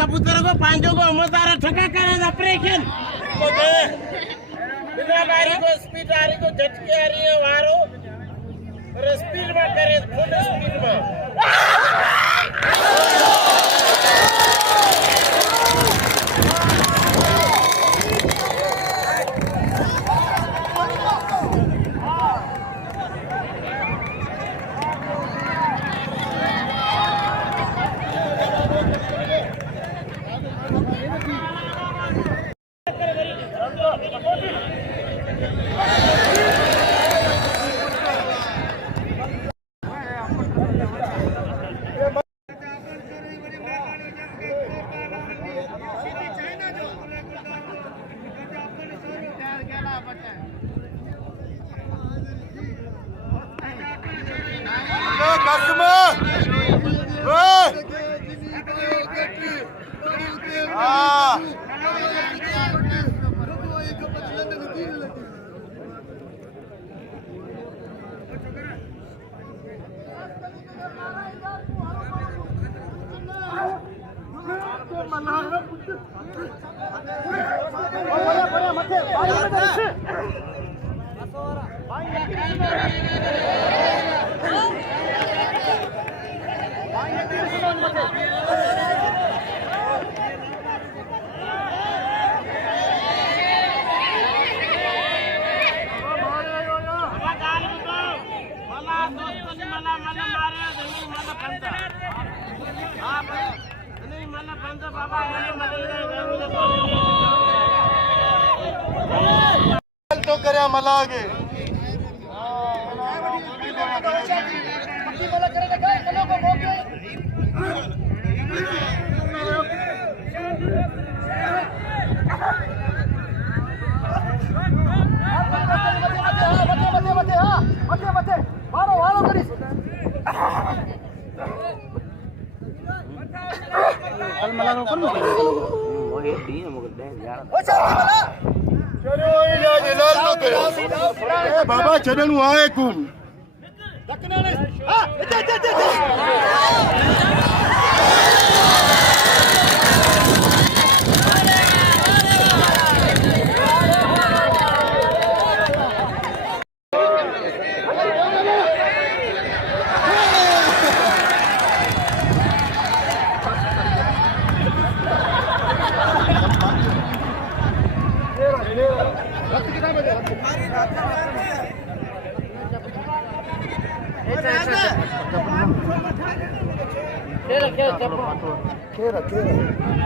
कबूतर को पांचों को मजारा ठका करे ऑपरेशन बिना बारी को स्पीड आ रही को झटके आ रही है वारो और स्पीड में करे फुल स्पीड में तो करया मलागे बाबा छॾणु आहे कोन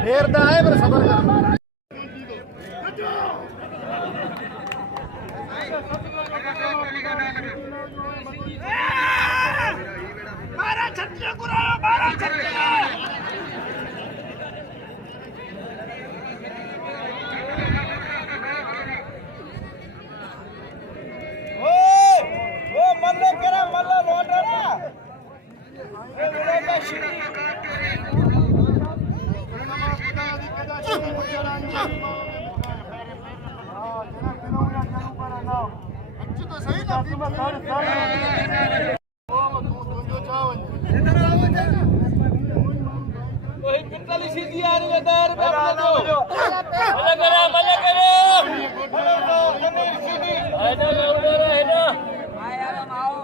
फेरदा है पर सबर कर मारा छत्ते कुरायो मारा छत्ते ओ मल्लो केरा मल्लो लोटा ना ए विरोधा श्री सीधी आ रही है दार पे अपने दो मजा करो हेडा उड़ा हेडा आया आओ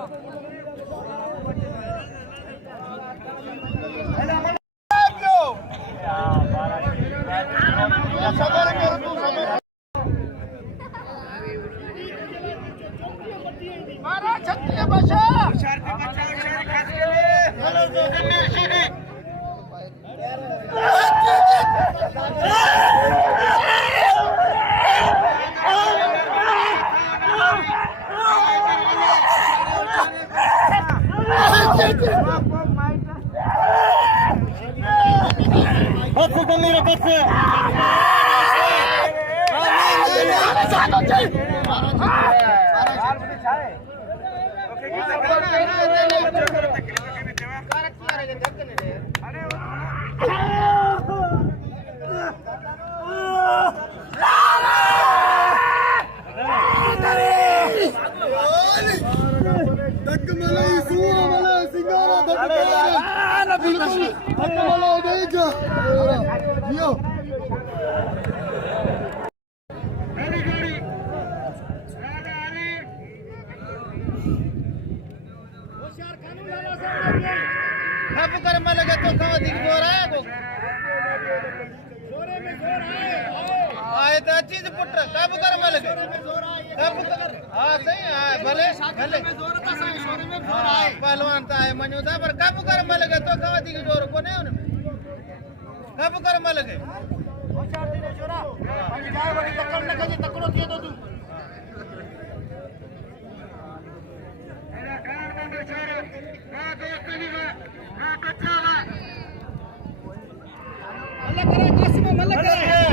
सबर कर तू सबर मारा छत्तीस बचा चार पे बचा चार खास के लिए हेलो गंभीर सीधी पहलवान था है मनु था पर काबू कर में लगे तो कवादी की जोर को नहीं उन्हें काबू कर में लगे होशियार दिने जोरा हम जाए बड़ी टक्कर न कजे टक्करो किए तो तू मेरा कार बंद छोड़ो ना दोस्त नहीं है ना कच्चा है मल्ला करे कासिम मल्ला करे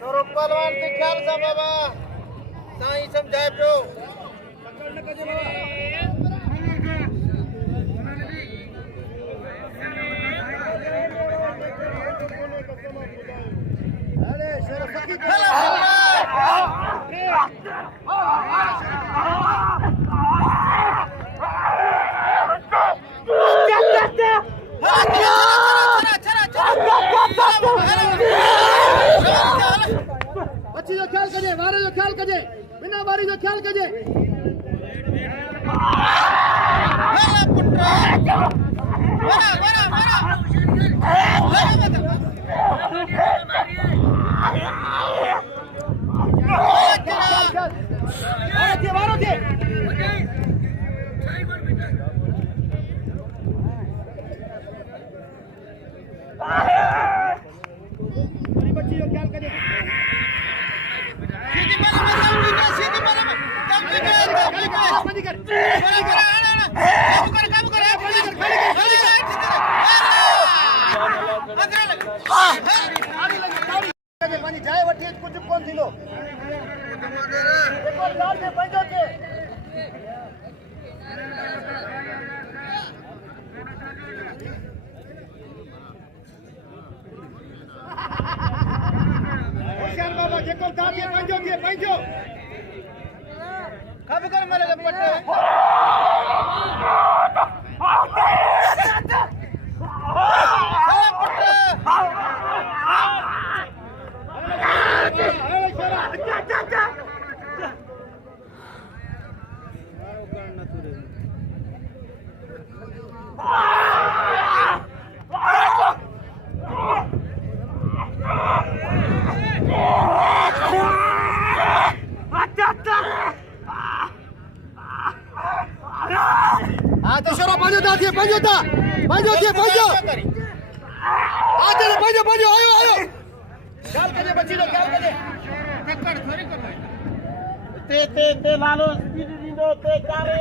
थोरो पहलवान के ख्याल सां बाबा साईं समझाए पियो बच्ची जो ख्याल कजे वारे जो ख्याल कजे बिना वारी जो ख्याल कजे बच्ची जो ख्याल कजे जाए वठी कुछ कोन थींदो होशियार बाबा जेको दादी पंहिंजो कब कर मेरे पट्टे हाँ तो शोरा पंहिंजो था थिए पंहिंजो हाँ चलो पंहिंजो आयो ख्याल कजे बच्ची जो ख्याल कजे टक्कर थोड़ी कर ते लालो स्पीड ॾींदो ते कारे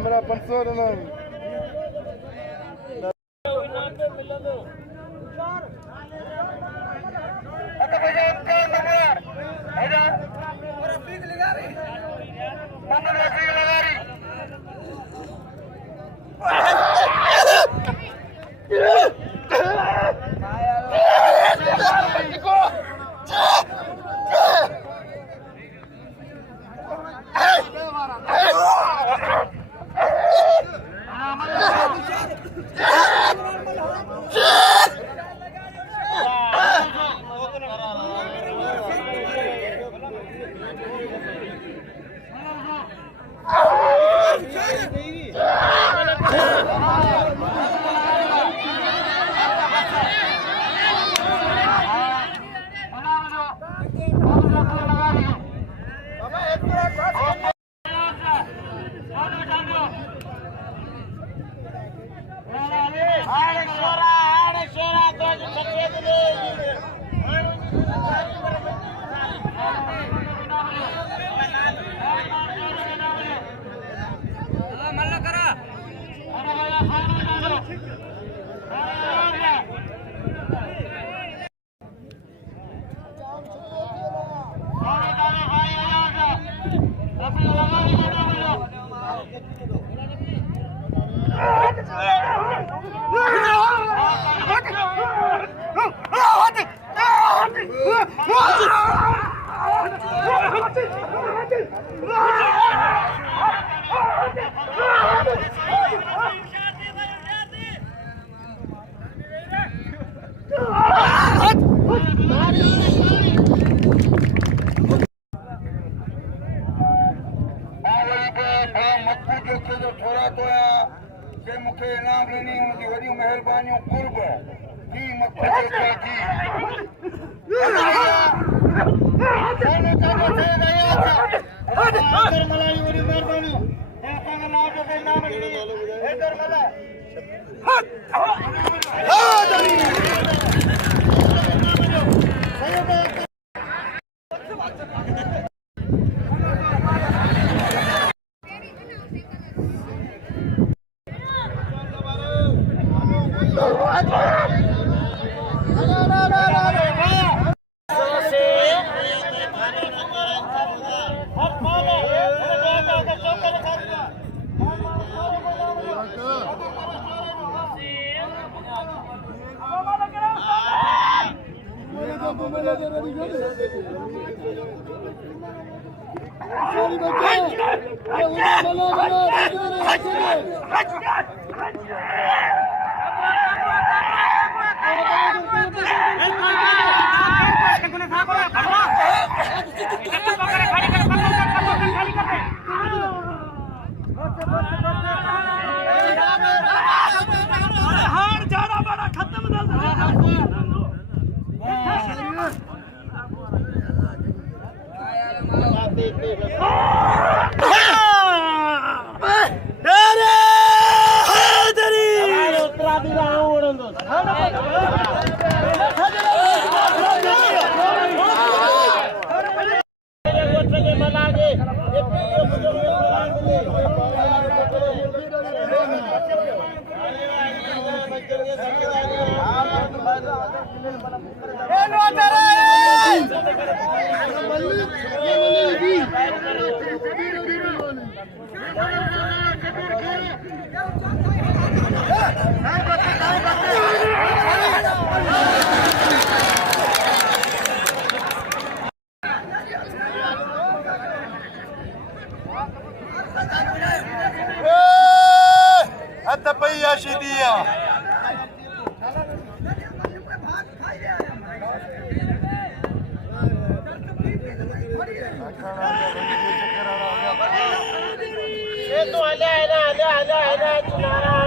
हमारा 500 What? મહેરબાની કુર્બ જી મક્કજ જી કાને કાને થઈ ગયા છે આદર મલાઈ વડી મહેરબાની એ કાને લાભ કે નામ ની હેદર મલા Atapaya Shidia. ये तो आजा तुम्हारा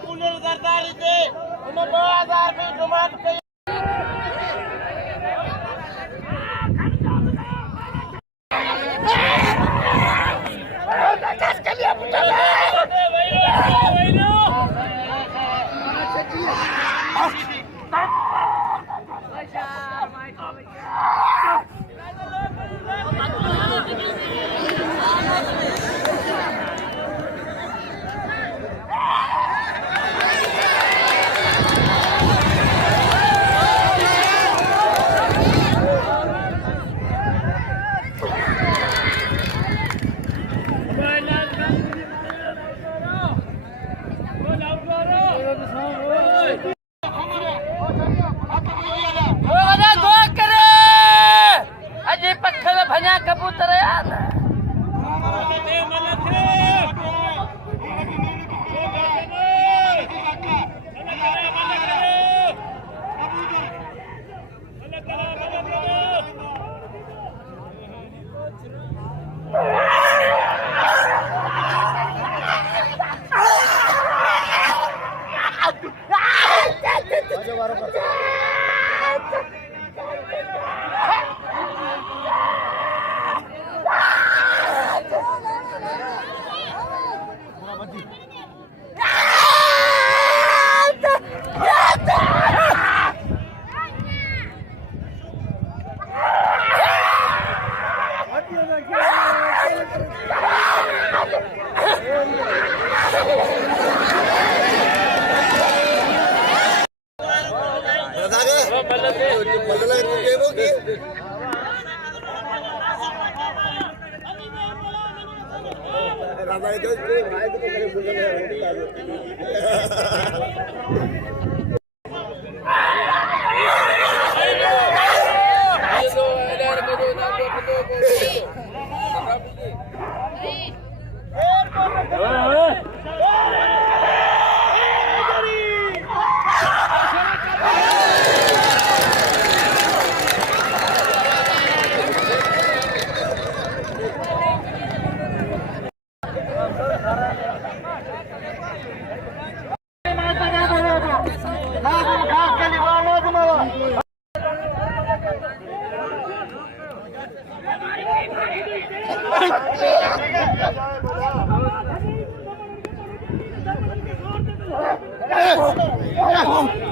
कूलर जरदारी थे उन्हें 2000 रुपये डिमांड की Hey!